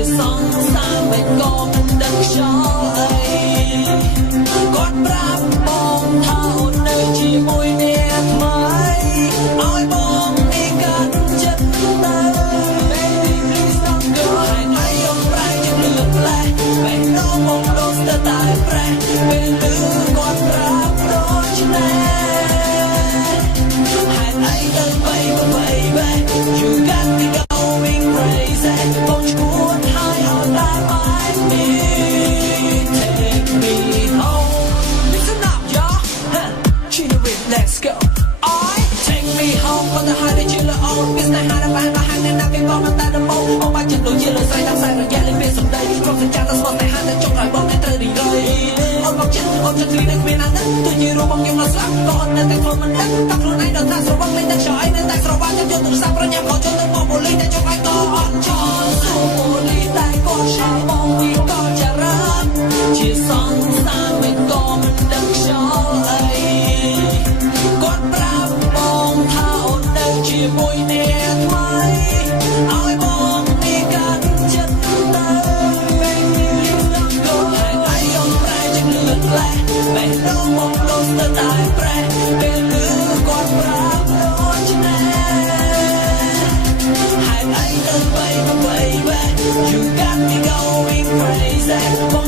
ជាសង្សារមិនក៏មិនដឹងខ្យល់អីគាត់ប្រាប់បងថាអូននៅជាមួយអ្នកថ្មីឲ្យបងនេះកាត់ចិត្តទៅ Baby please don't go ហើយអូនប្រែជាលឿនផ្លែពេលនោះមកដូចស្ទើរតែប្រេះពេលលឺគាត់ប្រាប់ដូចនេះហើយ baby you got me going crazy បងឈួតហើយអត់ដែរមកនេះ take me home listen up y'all Chino with let's go I take me home ប៉ុន្តែហើយជាលអូនវាស្នេហាដល់បានហាងនៅណាគេក៏មិនតែដំបូងអូបាចិត្តដូចជាលើស្រ័យតាមខ្សែរយៈលេងពេលសំដីគ្រប់សច្ចាទៅស្មោះតែហាតែចុកឲ្យបងតែត្រូវរីរយអូនមកចិត្តអូនចិត្តរីនឹងមានអាណិតទោះជារូបបងខ្ញុំនៅស្លាប់ក៏អត់នៅតែធ្វើមិនដឹងតែខ្លួនឯងដល់ថាស្រវឹងលេងតែខ្យល់ឯងនៅតែស្រវាក់យកទូរស័ព្ទប្រញាប់ខកចូលទៅបងប៉ូលីសតែចុកឲ្យក៏អត់ចោលសួរប៉ូលីសតែក៏ឆាបងវាក៏ចារ៉ាជាសង្សារមិនក៏មិនដឹងខ្យល់អីគាត់ប្រាប់បងថាអូននៅជាមួយអ្នកថ្មីឲ្យបងនេះកាត់ចិត្តទៅ Baby please don't go ហើយអូនប្រែជាលឿនផ្លែពេលនោះមកដូចស្ទើរតែប្រេះពេលលឺគាត់ប្រាប់ដូចនេះហើយ baby you got me going crazy